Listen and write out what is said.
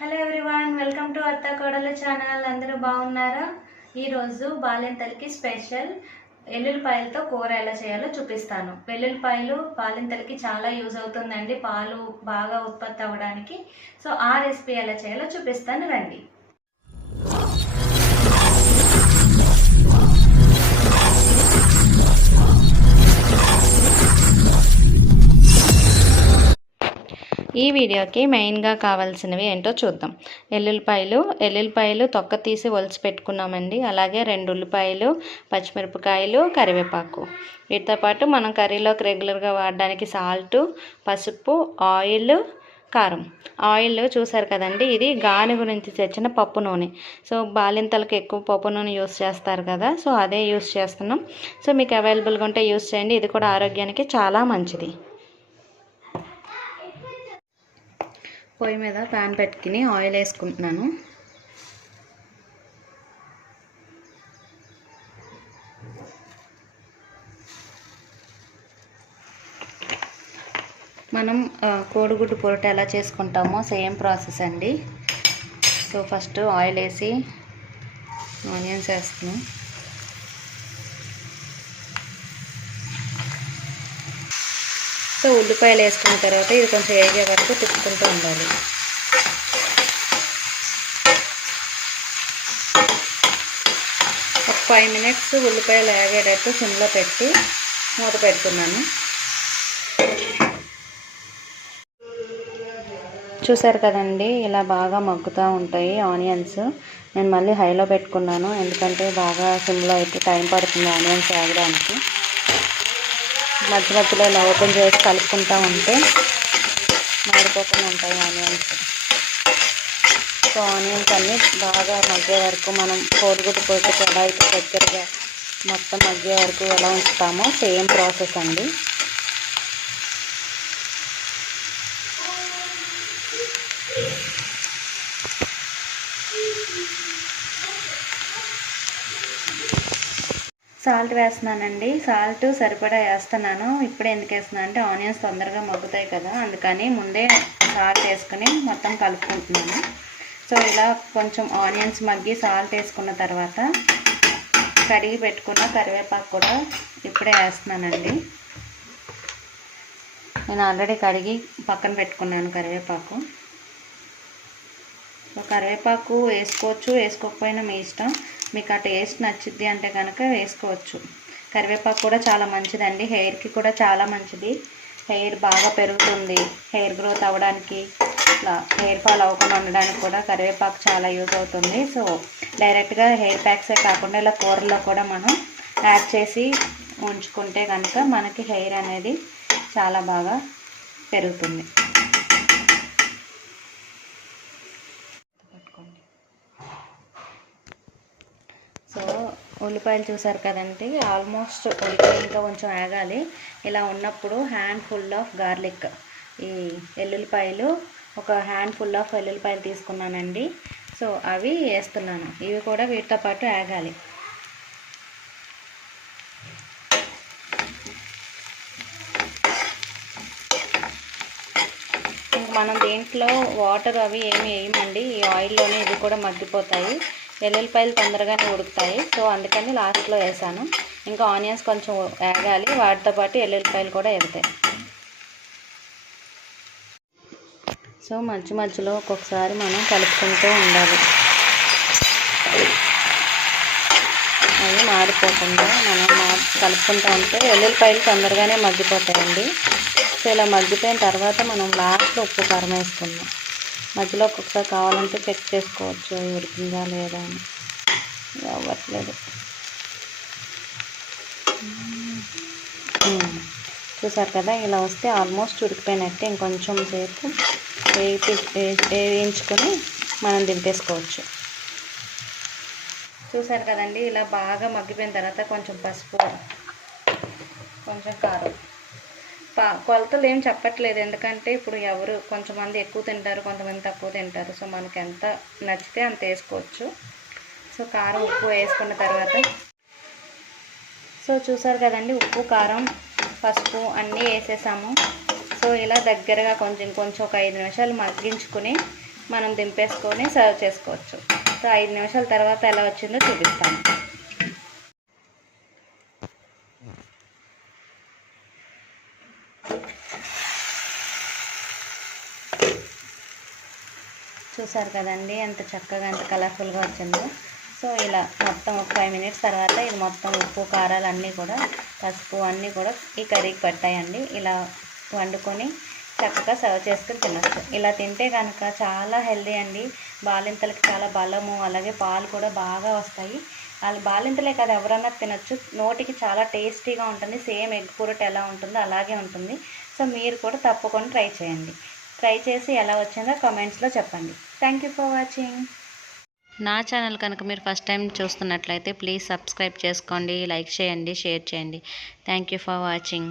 Hello everyone, welcome to అత్త కోడల channel. అందరూ బాగున్నారా? ఈరోజు బాలింతలకి స్పెషల్ ఎల్లుల్లిపాయలతో కూర ఎలా చేయాలో చూపిస్తాను. వెల్లుల్లిపాయలు బాలింతలకి చాలా యూజ్ అవుతుందండి, పాలు బాగా ఉత్పత్తి అవ్వడానికి. సో ఆ రెసిపీ ఎలా చేయాలో చూపిస్తాను, రండి. ఈ వీడియోకి మెయిన్గా కావాల్సినవి ఏంటో చూద్దాం. ఎల్లుల్లిపాయలు తొక్క తీసి ఒలిచి పెట్టుకున్నామండి. అలాగే 2 ఉల్లిపాయలు, పచ్చిమిరపకాయలు, కరివేపాకు. వీటితో పాటు మనం కర్రీలోకి రెగ్యులర్గా వాడడానికి సాల్ట్, పసుపు, కారం. ఆయిల్ చూసారు కదండి, ఇది గానుగ నుంచి తెచ్చిన పప్పు నూనె. సో బాలింతలకు ఎక్కువ పప్పు నూనె యూస్ చేస్తారు కదా, సో అదే యూస్ చేస్తున్నాం. సో మీకు అవైలబుల్గా ఉంటే యూస్ చేయండి, ఇది కూడా ఆరోగ్యానికి చాలా మంచిది. పొయ్యి మీద ప్యాన్ పెట్టుకుని ఆయిల్ వేసుకుంటున్నాను. మనం కోడిగుడ్డు పొరట ఎలా చేసుకుంటామో సేమ్ ప్రాసెస్ అండి. సో ఫస్ట్ ఆయిల్ వేసి ఆనియన్స్ వేస్తున్నాం. సో ఉల్లిపాయలు వేసుకున్న తర్వాత ఇది కొంచెం వేగే వరకు తిప్పుకుంటూ ఉండాలి. ఒక 5 మినిట్స్ ఉల్లిపాయలు వేగేటట్టు సిమ్లో పెట్టి మూత పెడుతున్నాను. చూసారు కదండి, ఇలా బాగా మగ్గుతూ ఉంటాయి ఆనియన్స్. నేను మళ్ళీ హైలో పెట్టుకున్నాను, ఎందుకంటే బాగా సిమ్లో అయితే టైం పడుతుంది ఆనియన్స్ వేగడానికి. మధ్యలో ఇలా ఓపెన్ చేసి కలుపుకుంటూ ఉంటే మాడిపోకుండా ఉంటాయి ఆనియన్స్. సో ఆనియన్స్ అన్నీ బాగా మగ్గే వరకు మనం కోడిగుడ్డు పొట్టుకు ఎలా అయితే దగ్గరగా మొత్తం మగ్గే వరకు ఎలా ఉంచుతామో సేమ్ ప్రాసెస్ అండి. సాల్ట్ వేస్తున్నానండి. సాల్ట్ సరిపడా వేస్తున్నాను. ఇప్పుడు ఎందుకు వేస్తున్నాను అంటే ఆనియన్స్ తొందరగా మగ్గుతాయి కదా, అందుకని ముందే సాల్ట్ వేసుకుని మొత్తం కలుపుకుంటున్నాను. సో ఇలా కొంచెం ఆనియన్స్ మగ్గి సాల్ట్ వేసుకున్న తర్వాత కడిగి పెట్టుకున్న కరివేపాకు కూడా ఇప్పుడే వేస్తున్నానండి. నేను ఆల్రెడీ కడిగి పక్కన పెట్టుకున్నాను కరివేపాకు. సో కరివేపాకు వేసుకోవచ్చు, వేసుకోకపోయినా మీ ఇష్టం. మీకు ఆ టేస్ట్ నచ్చిద్ది అంటే కనుక వేసుకోవచ్చు. కరివేపాకు కూడా చాలా మంచిదండి, హెయిర్కి కూడా చాలా మంచిది. హెయిర్ బాగా పెరుగుతుంది, హెయిర్ గ్రోత్ అవ్వడానికి, ఇట్లా హెయిర్ ఫాల్ అవ్వకుండా ఉండడానికి కూడా కరివేపాకు చాలా యూజ్ అవుతుంది. సో డైరెక్ట్గా హెయిర్ ప్యాక్సే కాకుండా ఇలా కూరల్లో కూడా మనం యాడ్ చేసి ఉంచుకుంటే కనుక మనకి హెయిర్ అనేది చాలా బాగా పెరుగుతుంది. సో ఉల్లిపాయలు చూసారు కదండి, ఆల్మోస్ట్ ఉల్లిపాయ ఇంకా కొంచెం ఆగాలి. ఇలా ఉన్నప్పుడు హ్యాండ్ఫుల్ ఆఫ్ గార్లిక్, ఈ ఎల్లుల్లిపాయలు ఒక హ్యాండ్ఫుల్ ఆఫ్ ఎల్లుల్లిపాయలు తీసుకున్నానండి. సో అవి వేస్తున్నాను. ఇవి కూడా వీటితో పాటు ఆగాలి. మనం దీంట్లో వాటర్ అవి ఏమి వేయమండి, ఈ ఆయిల్లోనే ఇవి కూడా మగ్గిపోతాయి. ఎల్లుల్లిపాయలు తొందరగానే ఉడుకుతాయి, సో అందుకని లాస్ట్లో వేసాను. ఇంకా ఆనియన్స్ కొంచెం వేగాలి, వాటితో పాటు ఎల్లుల్లిపాయలు కూడా ఎగుతాయి. సో మధ్యలో ఒక్కొక్కసారి మనం కలుపుకుంటూ ఉండాలి. అవి మాడిపోకుండా మనం కలుపుకుంటూ ఉంటే ఎల్లుల్లిపాయలు తొందరగానే మగ్గిపోతాయండి. సో ఇలా మగ్గిపోయిన తర్వాత మనం లాస్ట్లో ఉప్పు కారం వేసుకుందాం. మధ్యలో ఒక్కొక్కసారి కావాలంటే చెక్ చేసుకోవచ్చు ఉడికిందా లేదా అని. అవ్వట్లేదు. చూసారు కదా, ఇలా వస్తే ఆల్మోస్ట్ ఉడికిపోయినట్టే. ఇంకొంచెం సేపు వేయించుకొని మనం దింపేసుకోవచ్చు. చూసారు కదండి, ఇలా బాగా మగ్గిపోయిన తర్వాత కొంచెం పసుపు, కొంచెం కారం. కొలతలు ఏం చెప్పట్లేదు, ఎందుకంటే ఇప్పుడు ఎవరు కొంతమంది ఎక్కువ తింటారు, కొంతమంది తక్కువ తింటారు. సో మనకి ఎంత నచ్చితే అంత వేసుకోవచ్చు. సో కారం, ఉప్పు వేసుకున్న తర్వాత సో చూసారు కదండి, ఉప్పు, కారం, పసుపు అన్నీ వేసేసాము. సో ఇలా దగ్గరగా కొంచెం ఒక 5 నిమిషాలు మగ్గించుకుని మనం దింపేసుకొని సర్వ్ చేసుకోవచ్చు. సో 5 నిమిషాల తర్వాత ఎలా వచ్చిందో చూపిస్తాను. చూసారు కదండి ఎంత చక్కగా ఎంత కలర్ఫుల్గా వచ్చిందో. సో ఇలా మొత్తం ఒక 5 మినిట్స్ తర్వాత ఇది మొత్తం ఉప్పు కారాలు అన్నీ కూడా పసుపు అన్నీ కూడా ఈ కర్రీకి పట్టాయండి. ఇలా వండుకొని చక్కగా సర్వ్ చేసుకుని తినచ్చు. ఇలా తింటే కనుక చాలా హెల్దీ అండి. బాలింతలకి చాలా బలము, అలాగే పాలు కూడా బాగా వస్తాయి. వాళ్ళు బాలింతలే కదా ఎవరన్నా తినచ్చు. నోటికి చాలా టేస్టీగా ఉంటుంది. సేమ్ ఎగ్ పురట్ ఎలా ఉంటుందో అలాగే ఉంటుంది. సో మీరు కూడా తప్పకుండా ట్రై చేయండి. ట్రై చేసి ఎలా వచ్చిందో కామెంట్స్లో చెప్పండి. Thank you for watching. నా ఛానల్ కనుక మీరు ఫస్ట్ టైం చూస్తున్నట్లయితే ప్లీజ్ సబ్స్క్రైబ్ చేసుకోండి, లైక్ చేయండి, షేర్ చేయండి. Thank you for watching.